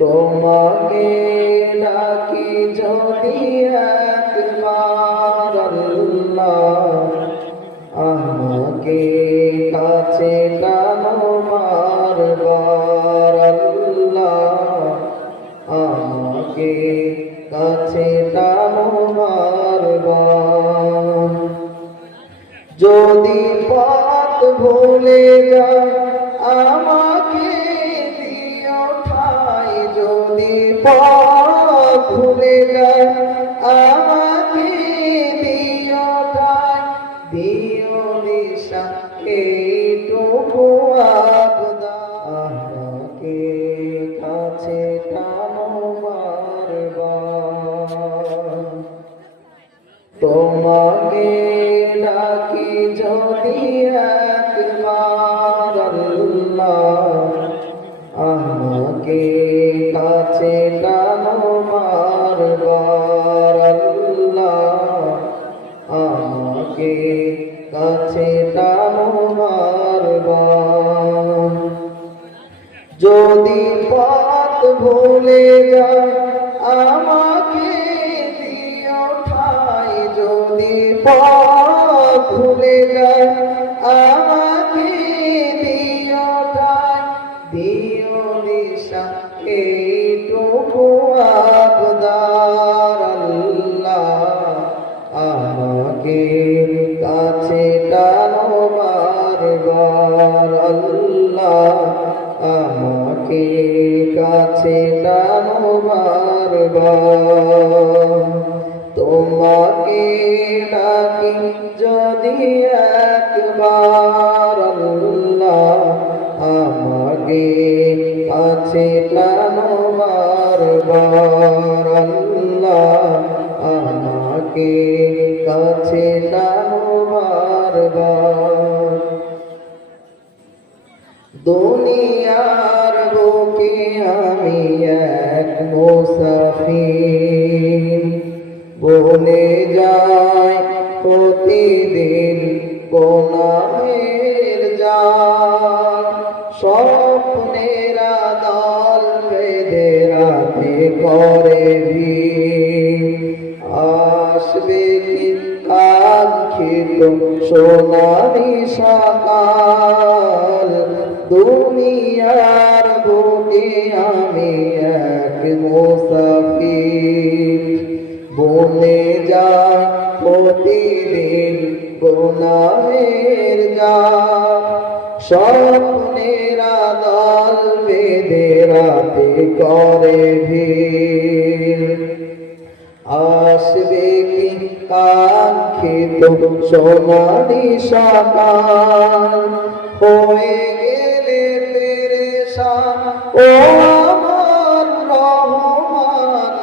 তোমাকে ডাকি যদি একবার আল্লাহ, আমাকে কাছে টানো বারবার আল্লাহ, আমাকে কাছে টানো বারবার। যদি পথ ভুলে যায় আমাকে দিও ঠাই, যদি পথ ভুলে যায় আমাকে দিও ঠাই, দিও দিশা এইটুকু আবদার, আমাকে কাছে টানো বারবার। তোমাকে ডাকি যদি একবার আল্লাহ, আমাকে কাছে টানো বারবার আল্লাহ, আমাকে কাছে টানো বারবার। যদি পথ ভুলে যায় আমাকে দিও ঠাই, যদি পথ ভুলে যায় আমাকে দিও ঠাই, দিও দিশা এইটুকু আবদার আল্লাহ, আমাকে কাছে টানো বারবার আল্লাহ, আমাকে কাছে টানো বারবার। তোমাকে ডাকি যদি একবার আল্লাহ, আমাকে কাছে টানো বারবার আল্লাহ, আমাকে কাছে টানো বারবার। দুনিয়ার বুকে আমি এক মুসাফির, বনে যায় প্রতিদিন গোনাহের জাল, স্বপ্নেরা দল বেঁধে রাতে করে ভিড়, আসবে কি কাঙ্ক্ষিত সোনালি সকাল। দুনিয়ার বুকে আমি এক মুসাফির, বনে যায় প্রতিদিন গুনাহের জাল, স্বপ্নেরা দল বেঁধে রাতে করে ভিড়, আসবে কি কাঙ্ক্ষিত সোনালি সকাল। হয়ে গেলে পেরেশান ও আমার রহমান,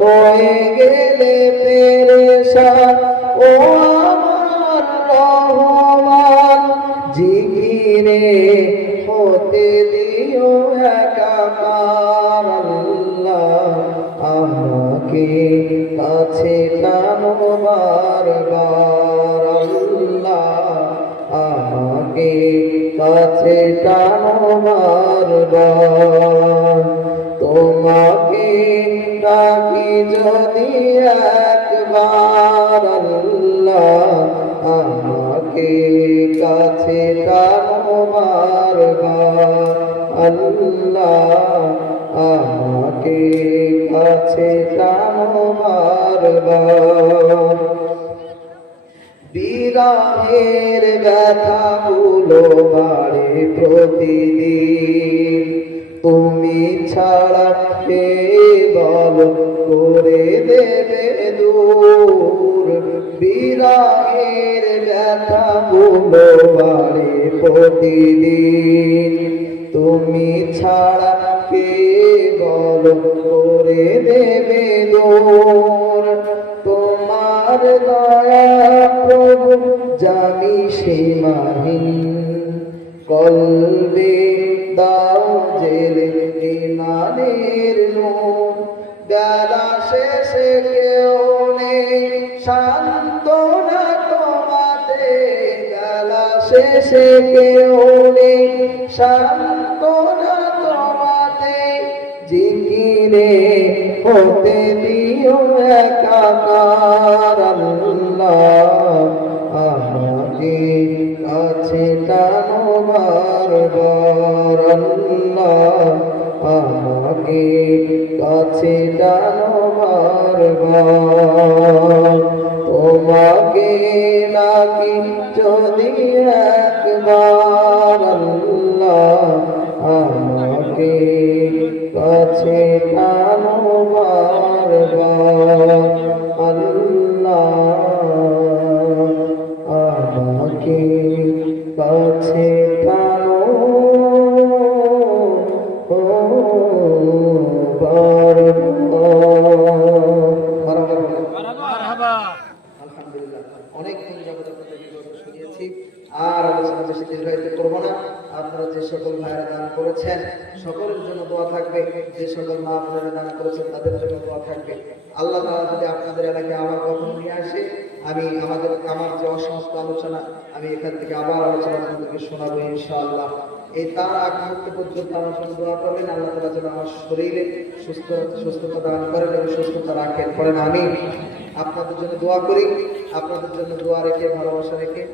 হয়ে গেলে পেরেশান ও আমার রহমান, জিকিরে হতে দিও একাকার আল্লাহ, আমাকে কাছে টানো বারবার আল্লাহ, আমাকে কাছে টানো বারবার। তোমাকে ডাকি যদি একবার আল্লাহ, আমাকে কাছে টানো বারবার আল্লাহ, আমাকে কাছে টানো বারবার। বিরহের ব্যথাগুলো বাড়ে প্রতিদিন, তুমি ছাড়া কে বল করে দেবে দূর। বিরহের ব্যথাগুলো বাড়ে প্রতিদিন, তুমি ছাড়া কে বল করে দেবে দূর। তোমার দয়া প্রভু জানি সীমাহীন, কলবে দাও জেলে ইমানের নূর। বেলা শেষে কেউ নেই সান্ত্বনা তোমাতে, বেলা শেষে কেউ নেই সান্ত্বনা তোমাতে, জিকিরে হতে দিও একাকার আল্লাহ আমাকে কাছে টানো বারবার আল্লাহ আমাকে কাছে টানো বারবার তোমাকে নাকি যদি একবার আল্লাহ আমাকে কাছে টানো বারবার আল্লাহ আমাকে কাছে টানো আলহামদুলিল্লাহ অনেকক্ষণ যাবত আপনাদেরকে গল্প শুনিয়েছি আর আলোচনা বেশি দীর্ঘায়িত করবো না। আপনারা যে সকল ভাইয়েরা দান করেছেন সকলের জন্য দোয়া থাকবে, যে সকল মা বোনেরা দান করেছেন তাদের জন্য দোয়া থাকবে। আল্লাহ তাআলা যদি আপনাদের এলাকায় আবার কখনো নিয়ে আসে আমি আমার যে অসমস্ত আলোচনা আমি এখান থেকে আবার আলোচনা আপনাদেরকে শোনাবো ইনশাআল্লাহ। এই তার আগ মুহূর্ত পর্যন্ত আমার জন্য দোয়া করবেন, আল্লাহ তাআলা যেন আমার শরীরে সুস্থতা দান করেন এবং সুস্থতা রাখেন। করেন আমি আপনাদের জন্য দোয়া করি, আপনাদের জন্য দোয়া রেখে ভালোবাসা রেখে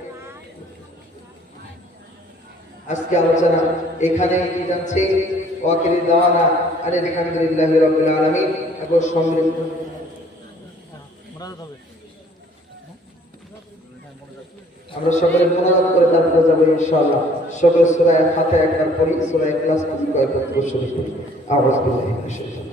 আজকে আলোচনা এখানে জানছি। ওয়াকিরি দাওয়ানা আলহামদুলিল্লাহি রাব্বিল আলামিন। এবং সমৃদ্ধ আমরা সকলে মোনাজাত করে তারপরে যাবো ইনশাআল্লাহ। সকলে সূরা ফাতিহা একবার পড়ি, সূরা ইখলাস কয়েকবার শুরু করি। আউযু বিল্লাহি মিনাশ শাইতানির